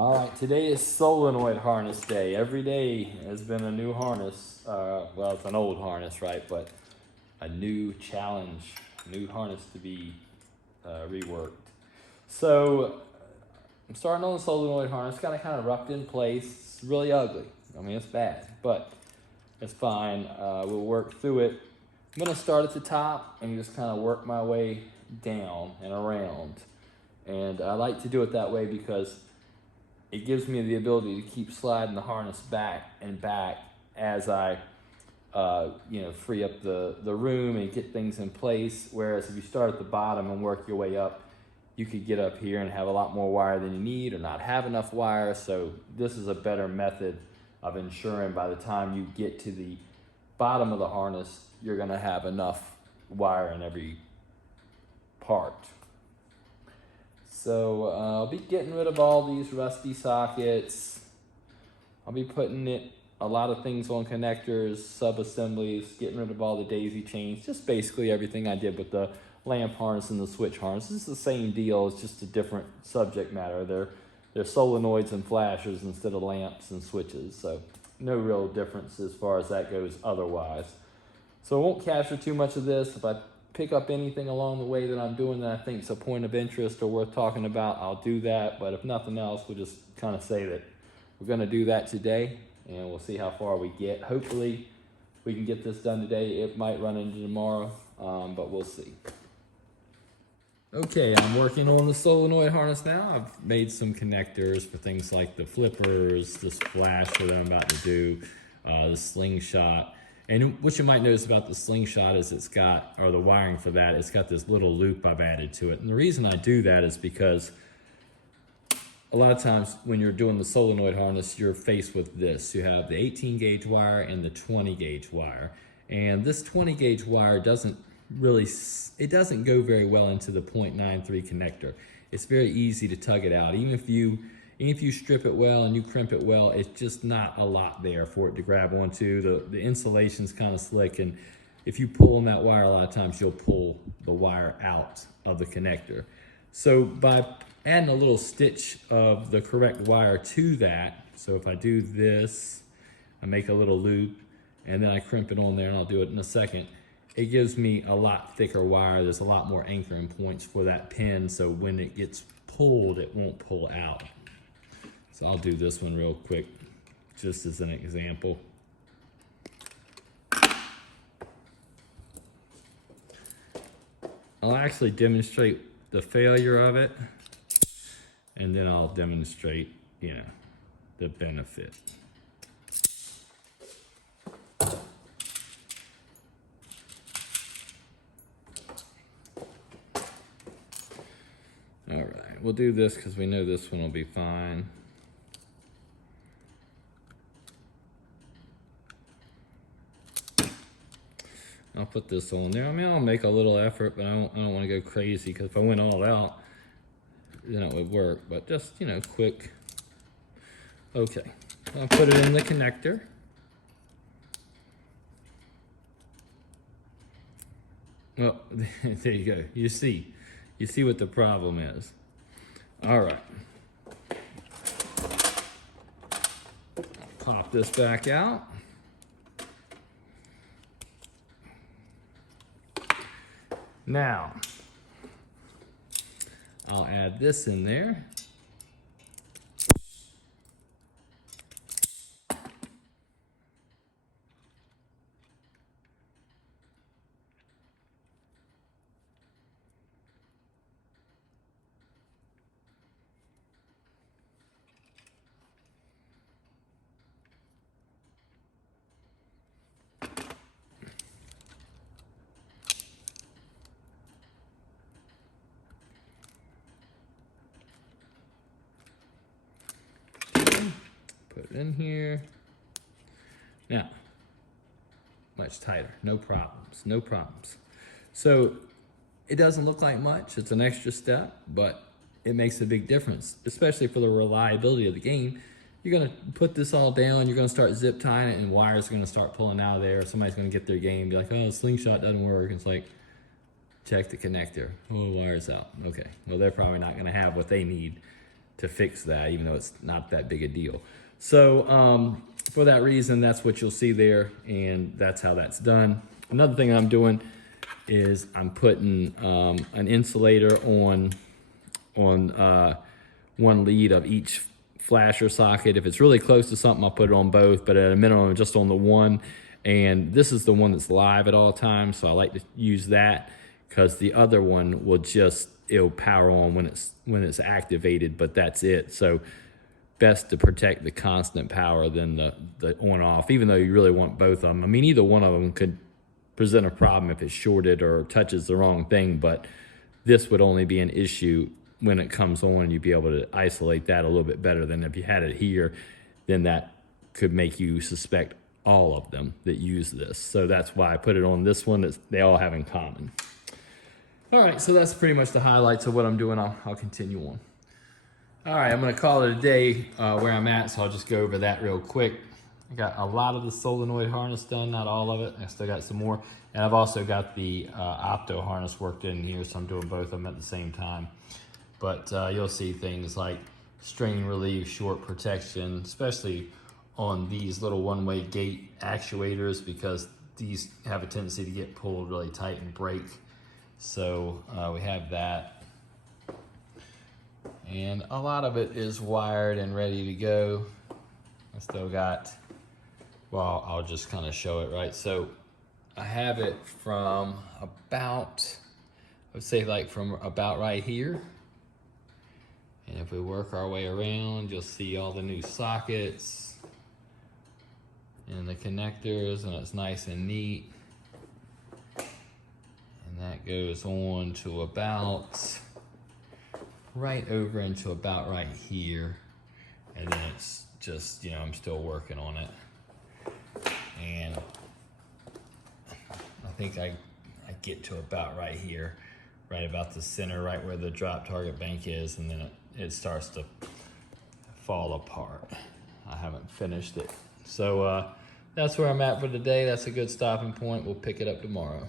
All right, today is solenoid harness day. Every day has been a new harness. Well, it's an old harness, right? But a new challenge, new harness to be reworked. So I'm starting on the solenoid harness. Got it kind of roughed in place. It's really ugly. I mean, it's bad, but it's fine. We'll work through it. I'm gonna start at the top and just kind of work my way down and around. And I like to do it that way because it gives me the ability to keep sliding the harness back and back as I free up the room and get things in place. Whereas if you start at the bottom and work your way up, you could get up here and have a lot more wire than you need or not have enough wire. So this is a better method of ensuring by the time you get to the bottom of the harness, you're gonna have enough wire in every part. So I'll be getting rid of all these rusty sockets. I'll be putting a lot of things on connectors, sub-assemblies, getting rid of all the daisy chains, just basically everything I did with the lamp harness and the switch harness. It's the same deal, it's just a different subject matter. They're solenoids and flashers instead of lamps and switches, so no real difference as far as that goes otherwise. So I won't capture too much of this. If I pick up anything along the way that I'm doing that I think is a point of interest or worth talking about, I'll do that. But if nothing else, we'll just kind of say that we're going to do that today, and we'll see how far we get. Hopefully, we can get this done today. It might run into tomorrow, but we'll see. Okay, I'm working on the solenoid harness now. I've made some connectors for things like the flippers, this flasher that I'm about to do, the slingshot. And what you might notice about the slingshot is it's got, or the wiring for that, it's got this little loop I've added to it. And the reason I do that is because a lot of times when you're doing the solenoid harness, you're faced with this. You have the 18 gauge wire and the 20 gauge wire. And this 20 gauge wire doesn't go very well into the 0.93 connector. It's very easy to tug it out. Even if you strip it well and you crimp it well, it's just not a lot there for it to grab onto. The insulation's kind of slick, and if you pull on that wire, a lot of times you'll pull the wire out of the connector. So by adding a little stitch of the correct wire to that, so if I do this, I make a little loop, and then I crimp it on there, and I'll do it in a second, it gives me a lot thicker wire. There's a lot more anchoring points for that pin, so when it gets pulled, it won't pull out. So I'll do this one real quick, just as an example. I'll actually demonstrate the failure of it, and then I'll demonstrate, the benefit. All right, we'll do this because we know this one will be fine. I'll put this on there. I mean, I'll make a little effort, but I don't want to go crazy, because if I went all out, then it would work. But just, quick. Okay, I'll put it in the connector. Oh, there you go. You see what the problem is. All right. Pop this back out. Now, I'll add this in there. Put it in here. Now, much tighter, no problems, no problems. So it doesn't look like much, it's an extra step, but it makes a big difference, especially for the reliability of the game. You're gonna put this all down, you're gonna start zip tying it, and wires are gonna start pulling out of there. Somebody's gonna get their game, be like, oh, the slingshot doesn't work. It's like, check the connector. Oh, the wire's out. Okay, well, they're probably not gonna have what they need to fix that, even though it's not that big a deal. So for that reason, that's what you'll see there, and that's how that's done. Another thing I'm doing is I'm putting an insulator on one lead of each flasher socket. If it's really close to something, I'll put it on both, but at a minimum, just on the one. And this is the one that's live at all times, so I like to use that because the other one will it'll power on when it's activated, but that's it. So best to protect the constant power than the on-off, even though you really want both of them. I mean, either one of them could present a problem if it's shorted or touches the wrong thing, but this would only be an issue when it comes on. You'd be able to isolate that a little bit better than if you had it here. Then that could make you suspect all of them that use this. So that's why I put it on this one that they all have in common. All right, so that's pretty much the highlights of what I'm doing. I'll continue on. All right, I'm gonna call it a day where I'm at, so I'll just go over that real quick. I got a lot of the solenoid harness done, not all of it. I still got some more. And I've also got the opto harness worked in here, so I'm doing both of them at the same time. But you'll see things like strain relief, short protection, especially on these little one-way gate actuators, because these have a tendency to get pulled really tight and break. So we have that. And a lot of it is wired and ready to go. I still got, well, I'll just kind of show it, right? So I have it from about, I would say like from about right here. And if we work our way around, you'll see all the new sockets and the connectors, and it's nice and neat. And that goes on to about right over into about right here. And then it's just, you know, I'm still working on it. And I think I get to about right here, right about the center, right where the drop target bank is, and then it starts to fall apart. I haven't finished it. So that's where I'm at for today. That's a good stopping point. We'll pick it up tomorrow.